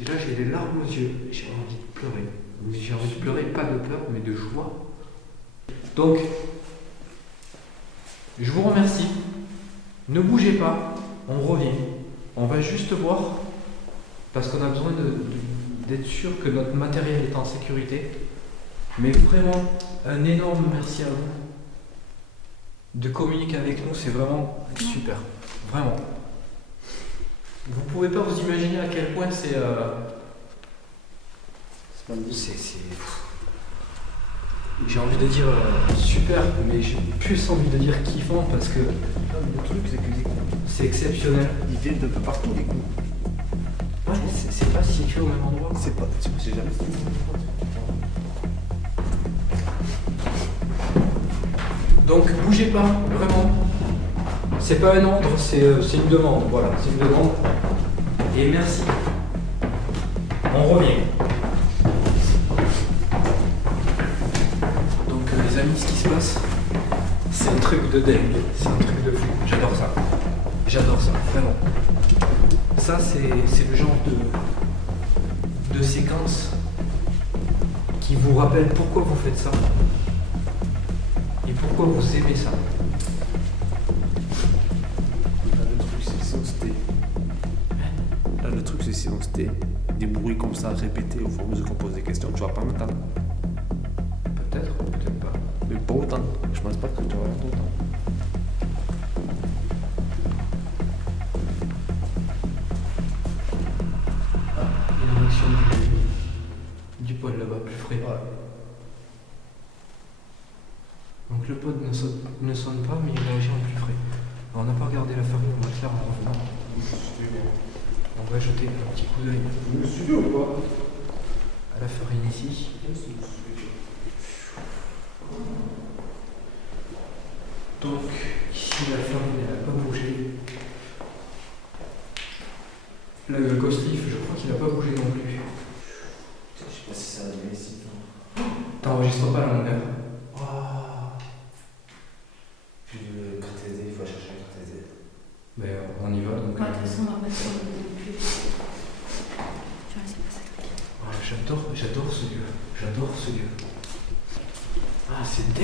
là, j'ai les larmes aux yeux. J'ai envie de pleurer. J'ai envie de pleurer, pas de peur, mais de joie. Donc, je vous remercie. Ne bougez pas. On revient. On va juste voir, parce qu'on a besoin d'être sûr que notre matériel est en sécurité. Mais vraiment, un énorme merci à vous de communiquer avec nous. C'est vraiment super. Vraiment. Vous pouvez pas vous imaginer à quel point c'est. J'ai envie de dire super, mais j'ai plus envie de dire kiffant parce que Non, mais le truc, c'est que les coups, c'est exceptionnel. ils viennent de peu partout, les coups. Ouais, c'est pas situé au même endroit. C'est pas. Tu vois, j'ai jamais fait Donc bougez pas, vraiment. C'est pas un ordre, c'est une demande. Voilà, c'est une demande. Et merci. On revient. Donc les amis, ce qui se passe, c'est un truc de dingue. C'est un truc de fou. J'adore ça. J'adore ça, vraiment. Ça, c'est le genre de séquence qui vous rappelle pourquoi vous faites ça. Et pourquoi vous aimez ça? Là, le truc, c'est si on s'était. Là, le truc, c'est si on s'était des bruits comme ça répétés au fur et à mesure qu'on pose des questions, tu vas pas m'entendre. Peut-être, peut-être pas. Mais pas autant. Je pense pas que tu vas entendre autant. Il y a une action du poil là-bas, plus frais. Donc le pod ne sonne pas, mais il réagit en plus frais. Alors, on n'a pas regardé la farine, on va le faire en revenant. On va jeter un petit coup d'œil Le studio ou quoi? à la farine ici. Donc ici la farine elle n'a pas bougé. Le ghost leaf, je crois qu'il n'a pas bougé non plus.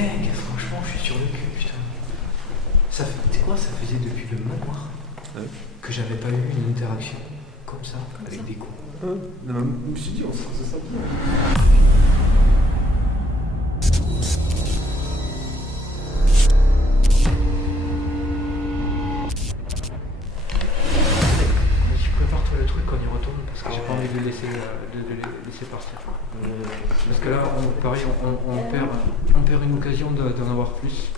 dingue, franchement, je suis sur le cul, putain. Ça fait, tu sais quoi, ça faisait depuis le manoir que j'avais pas eu une interaction comme ça, avec des coups. Non, mais je me suis dit, on se faisait ça bien. Prépare-toi le truc quand il retourne parce que j'ai pas envie de le laisser partir. Parce que là, pareil, on perd une occasion d'en avoir plus.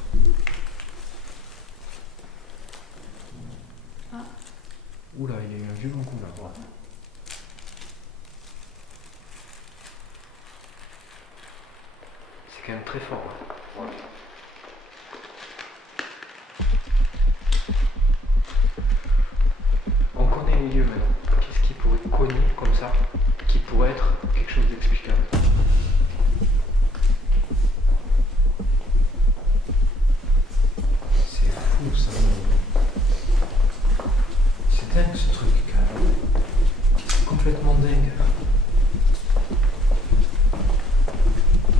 Ah. Oula, il y a eu un violent coup là. C'est quand même très fort. Là. On connaît les lieux maintenant. Qu'est-ce qui pourrait cogner comme ça, qui pourrait être quelque chose d'explicable? C'est fou ça. C'est dingue ce truc quand même. C'est complètement dingue.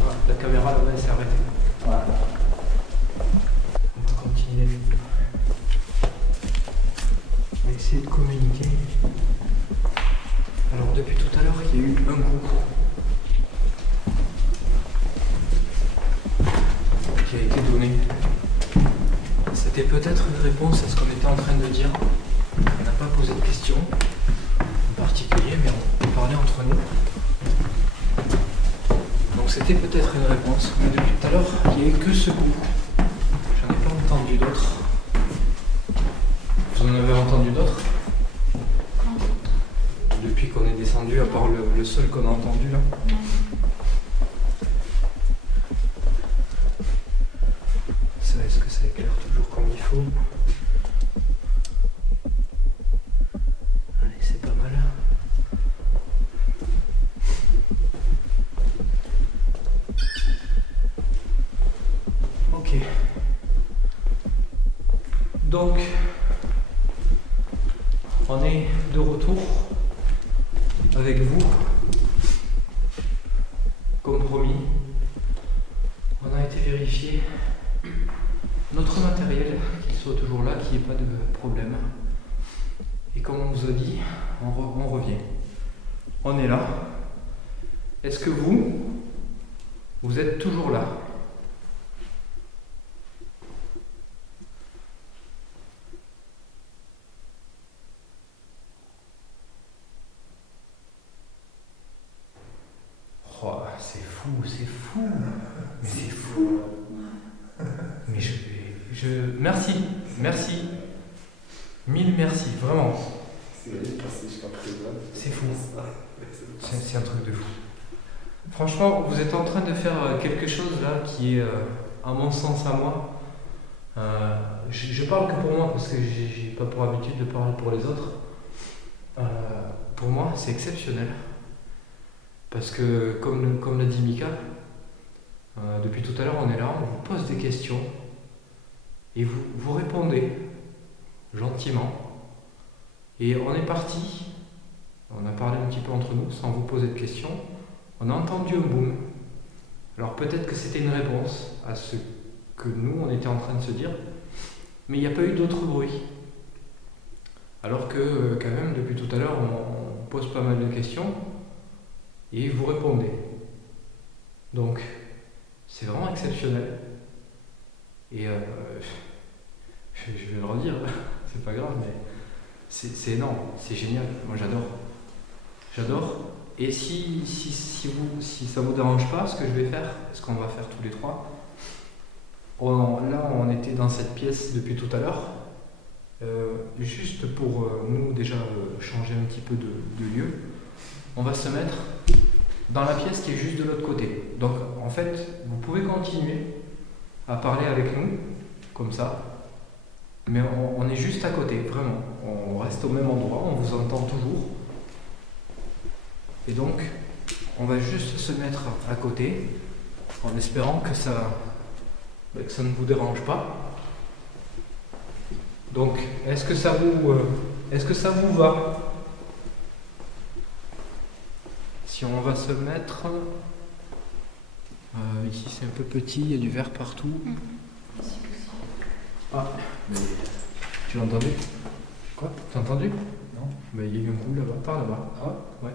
Ah, la caméra là-bas elle s'est arrêtée. Voilà. On va continuer. On va essayer de communiquer. Alors depuis tout à l'heure, il y a eu un coup qui a été donné. C'était peut-être une réponse à ce qu'on était en train de dire. On n'a pas posé de questions en particulier, mais on parlait entre nous. Donc c'était peut-être une réponse. Mais depuis tout à l'heure, il n'y a eu que ce coup. J'en ai pas entendu d'autres. Vous en avez entendu d'autres? Depuis qu'on est descendu, à part le seul qu'on a entendu là. Ça, est-ce que ça éclaire toujours comme il faut? Allez, c'est pas mal. Ok. Donc, on est de retour avec vous, comme promis. On a été vérifier notre matériel, qu'il soit toujours là, qu'il n'y ait pas de problème. Et comme on vous a dit, on revient. On est là. Est-ce que vous êtes toujours là? Oh, c'est fou, mais c'est fou. Mais merci, mille merci, vraiment. C'est fou. C'est un truc de fou. Franchement, vous êtes en train de faire quelque chose là qui est, à mon sens, à moi. Je parle que pour moi parce que j'ai pas pour habitude de parler pour les autres. Pour moi, c'est exceptionnel. Parce que, comme l'a dit Mika, depuis tout à l'heure, on est là, on vous pose des questions et vous répondez gentiment. Et on est parti, on a parlé un petit peu entre nous sans vous poser de questions. On a entendu un boom. Alors peut-être que c'était une réponse à ce que nous, on était en train de se dire, mais il n'y a pas eu d'autres bruits. Alors que, quand même, depuis tout à l'heure, on pose pas mal de questions. Et vous répondez. Donc, c'est vraiment exceptionnel. Et je vais le redire, c'est pas grave, mais c'est énorme, c'est génial. Moi, j'adore. J'adore. Et si ça vous dérange pas, ce que je vais faire, ce qu'on va faire tous les trois, là, on était dans cette pièce depuis tout à l'heure. Juste pour nous, déjà, changer un petit peu de lieu. On va se mettre dans la pièce qui est juste de l'autre côté. Donc en fait, vous pouvez continuer à parler avec nous, comme ça, mais on est juste à côté, vraiment. On reste au même endroit, on vous entend toujours. Et donc, on va juste se mettre à côté, en espérant que ça ne vous dérange pas. Donc, est-ce que ça vous va ? Si on va se mettre Ici c'est un peu petit, il y a du verre partout. Ah, mais tu l'as entendu? Quoi? T'as entendu? Non. Bah, il y a eu un coup là-bas, par là-bas. Ah Ouais.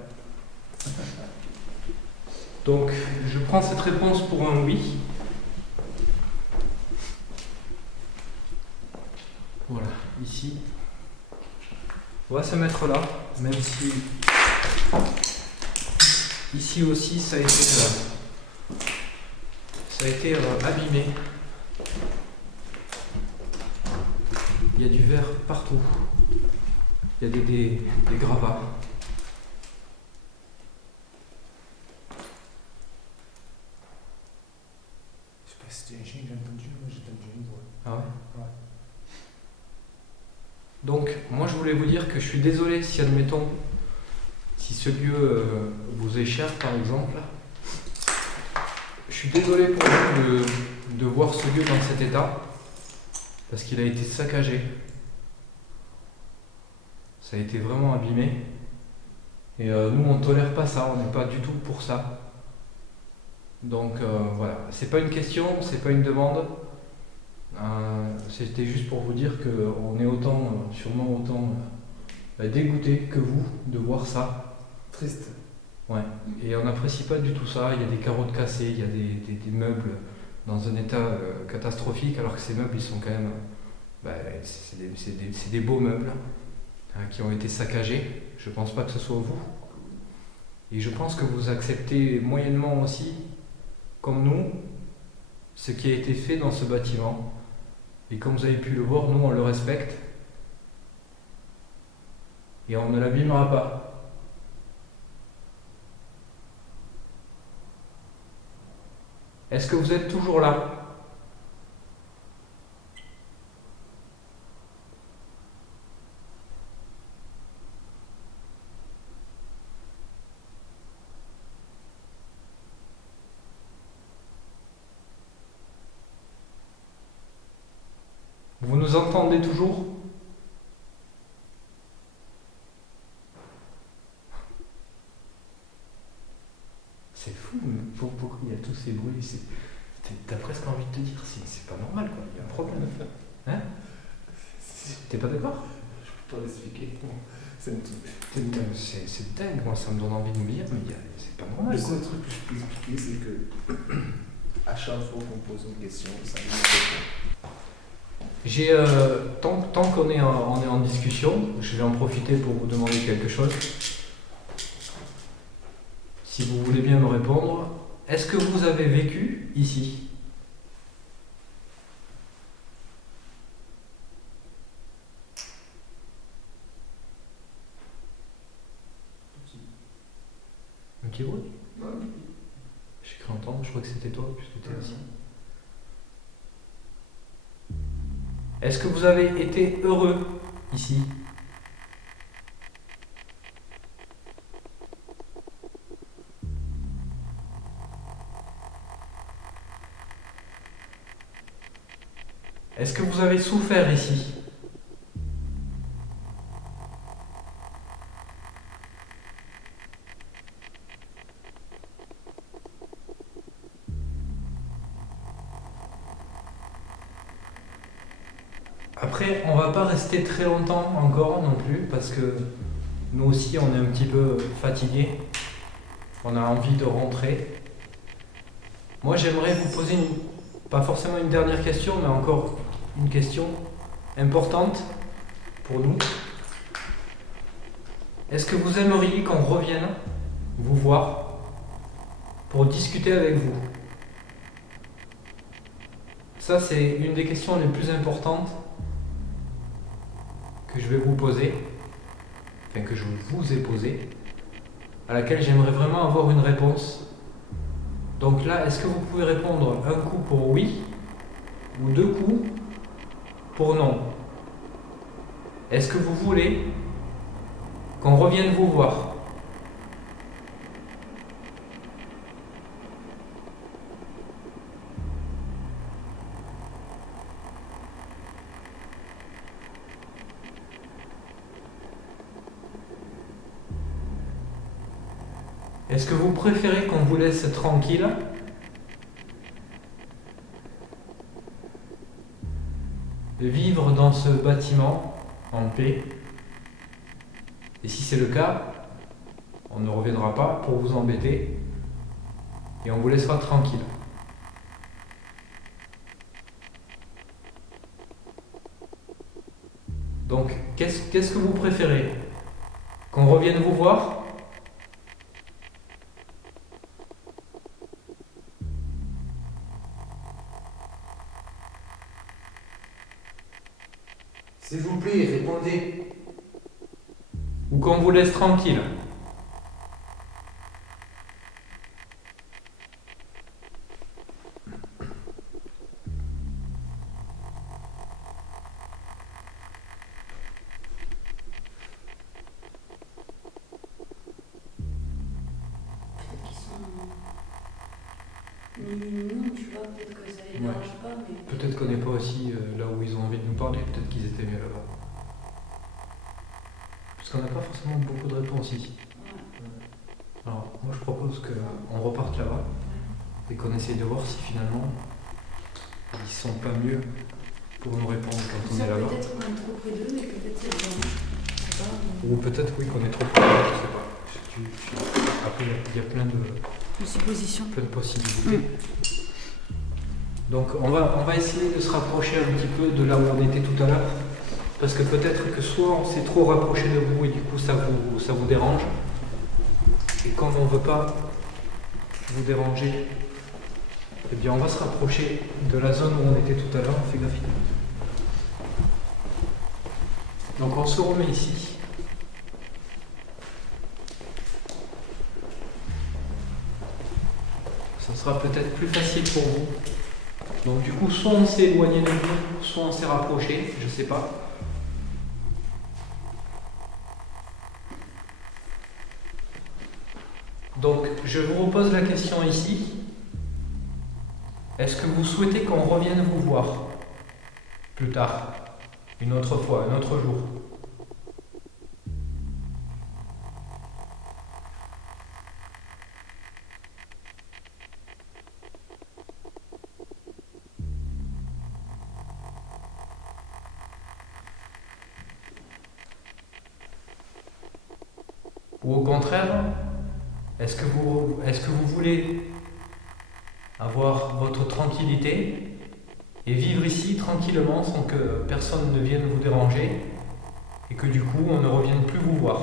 Donc, je prends cette réponse pour un oui. Voilà, ici. On va se mettre là, même si ici aussi ça a été abîmé. Il y a du verre partout. Il y a des gravats. Je sais pas si c'était un chien que j'ai entendu, moi j'ai entendu une voix. Ah ouais? Ouais. Donc, moi je voulais vous dire que je suis désolé si, admettons, si ce lieu vous est cher par exemple. Je suis désolé pour vous de voir ce lieu dans cet état, parce qu'il a été saccagé. Ça a été vraiment abîmé. Et nous on ne tolère pas ça, on n'est pas du tout pour ça. Donc voilà, c'est pas une question, c'est pas une demande. C'était juste pour vous dire qu'on est sûrement autant dégoûté que vous de voir ça. Triste. Ouais. Et on n'apprécie pas du tout ça. Il y a des carottes cassées, il y a des meubles dans un état catastrophique, alors que ces meubles ils sont quand même, c'est des beaux meubles qui ont été saccagés. Je pense pas que ce soit vous. Et je pense que vous acceptez moyennement aussi, comme nous, ce qui a été fait dans ce bâtiment. Et comme vous avez pu le voir, nous on le respecte. Et on ne l'abîmera pas. Est-ce que vous êtes toujours là? Vous nous entendez toujours? C'est fou, mais pourquoi il y a tous ces bruits? T'as presque envie de te dire, c'est pas normal quoi, il y a un problème. Hein? T'es pas d'accord? Je peux pas l'expliquer. C'est dingue, moi ça me donne envie de me dire, mais c'est pas normal. Le seul truc que je peux expliquer, c'est que à chaque fois qu'on pose une question, ça nous répond. Tant qu'on est en discussion, je vais en profiter pour vous demander quelque chose. Si vous voulez bien me répondre, est-ce que vous avez vécu ici? Un petit bruit? Ouais. J'ai cru entendre, je crois que c'était toi puisque tu es assis. Est-ce que vous avez été heureux ici? Est-ce que vous avez souffert ici? Après, on va pas rester très longtemps encore non plus, parce que nous aussi on est un petit peu fatigués. On a envie de rentrer. Moi j'aimerais vous poser pas forcément une dernière question, mais encore une question importante pour nous. Est-ce que vous aimeriez qu'on revienne vous voir pour discuter avec vous? Ça c'est une des questions les plus importantes que je vais vous poser, enfin que je vous ai posée, à laquelle j'aimerais vraiment avoir une réponse. Donc là, est-ce que vous pouvez répondre un coup pour oui ou deux coups pour non? Est-ce que vous voulez qu'on revienne vous voir? Est-ce que vous préférez qu'on vous laisse tranquille vivre dans ce bâtiment en paix. Et si c'est le cas, on ne reviendra pas pour vous embêter et on vous laissera tranquille. Donc, qu'est-ce que vous préférez? Qu'on revienne vous voir? S'il vous plaît, répondez. Ou qu'on vous laisse tranquille? Peut-être qu'ils sont. Ni, tu vois, peut-être que ça les Ouais. dérange pas, mais. Peut-être qu'on n'est pas aussi là où ils ont envie de nous parler, peut-être qu'ils étaient mieux là-bas. Parce qu'on n'a pas forcément beaucoup de réponses ici. Ouais. Alors, moi je propose qu'on reparte là-bas et qu'on essaye de voir si finalement ils sont pas mieux pour nous répondre quand on Ça est là-bas. peut-être qu'on est trop près d'eux et que peut-être c'est bien. Je sais pas. Ou peut-être oui qu'on est trop près, je sais pas. Après il y a plein de supposition. possibilités. Donc on va essayer de se rapprocher un petit peu de là où on était tout à l'heure. Parce que peut-être que soit on s'est trop rapproché de vous et du coup ça vous dérange. Et comme on ne veut pas vous déranger, eh bien on va se rapprocher de la zone où on était tout à l'heure. Fais gaffe. Donc on se remet ici. Ça sera peut-être plus facile pour vous. Donc du coup, soit on s'est éloigné de vous, soit on s'est rapproché, je sais pas. Donc je vous repose la question ici. Est-ce que vous souhaitez qu'on revienne vous voir plus tard, une autre fois, un autre jour? Ou au contraire, est-ce que vous voulez avoir votre tranquillité et vivre ici tranquillement sans que personne ne vienne vous déranger et que du coup on ne revienne plus vous voir?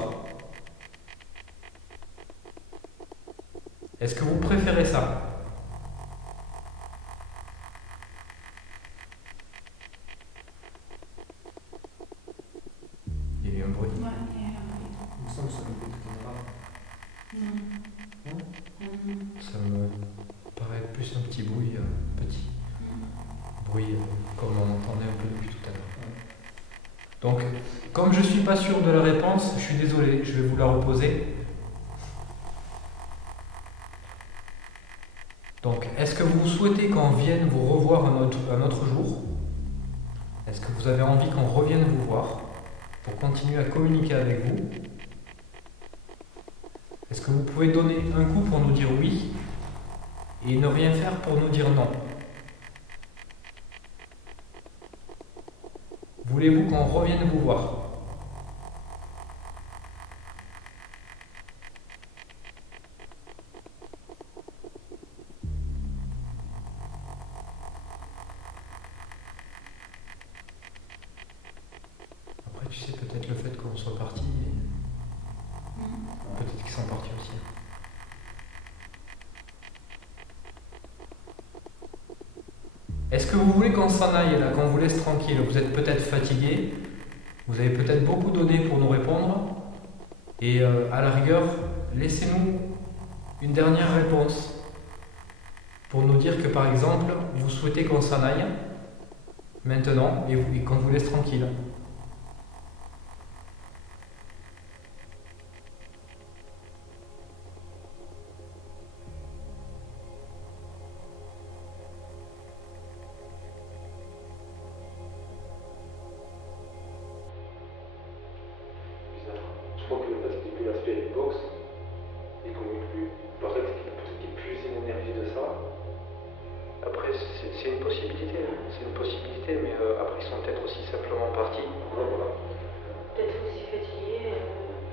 Est-ce que vous préférez ça? Il y a eu un bruit. Ouais, il y a un bruit. Il me semble que ça me fait tout en arabe. Non. Non. Ça me paraît plus un petit bruit, petit bruit comme on entendait un peu depuis tout à l'heure. Donc, comme je suis pas sûr de la réponse, je suis désolé, je vais vous la reposer. Donc, est-ce que vous souhaitez qu'on vienne vous revoir un autre jour? Est-ce que vous avez envie qu'on revienne vous voir pour continuer à communiquer avec vous? Est-ce que vous pouvez donner un coup pour nous dire oui et ne rien faire pour nous dire non? Voulez-vous qu'on revienne vous voir? Après, tu sais, peut-être le fait qu'on soit parti, peut-être qu'ils sont partis aussi. Est-ce que vous voulez qu'on s'en aille là, qu'on vous laisse tranquille? Vous êtes peut-être fatigué, vous avez peut-être beaucoup donné pour nous répondre, et à la rigueur, laissez-nous une dernière réponse pour nous dire que par exemple, vous souhaitez qu'on s'en aille maintenant et qu'on vous laisse tranquille. Je crois que le fait qu'il y ait l'aspect box, il ne communique plus. Peut-être qu'il puise une énergie de ça. Après, c'est une possibilité, mais après ils sont peut-être aussi simplement partis. Voilà. Peut-être aussi fatigués,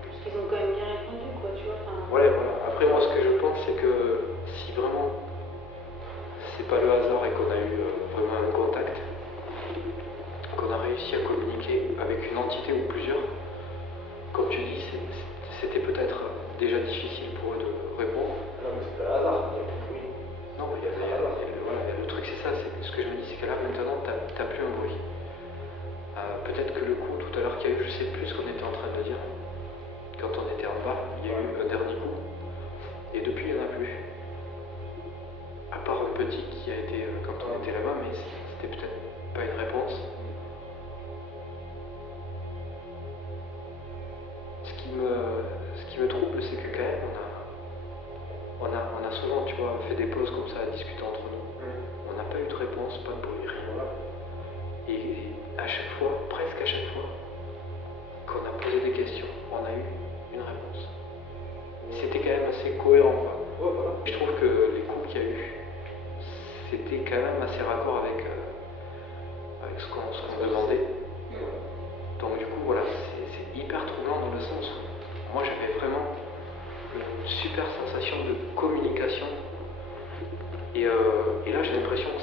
parce qu'ils ont quand même bien répondu, quoi, tu vois. Enfin, Ouais, voilà. Après moi ce que je pense c'est que si vraiment c'est pas le hasard et qu'on a eu vraiment un contact, qu'on a réussi à communiquer avec une entité ou plusieurs, comme tu dis, c'était peut-être déjà difficile pour eux de répondre. Non, mais c'est pas le hasard. Non, mais voilà, le truc c'est ça, c'est ce que je me dis, c'est que là maintenant t'as plus un bruit. Peut-être que le coup tout à l'heure qu'il y a eu, je sais plus ce qu'on était en train de dire. Quand on était en bas, il y a eu un dernier coup. Et depuis il n'y en a plus. À part un petit qui a été quand on était là-bas, mais c'était peut-être pas une réponse. Ce qui me trouble, c'est que quand même on a souvent, tu vois, fait des pauses comme ça à discuter entre nous. On n'a pas eu de réponse, pas de bruit, rien. Et à chaque fois, presque à chaque fois, qu'on a posé des questions, on a eu une réponse. C'était quand même assez cohérent, quoi. Ouais, voilà. Je trouve que les coups qu'il y a eu, c'était quand même assez raccord avec ce qu'on demandait. Donc du coup, voilà, c'est hyper troublant dans le sens où moi j'avais vraiment une super sensation de communication. Et là j'ai l'impression que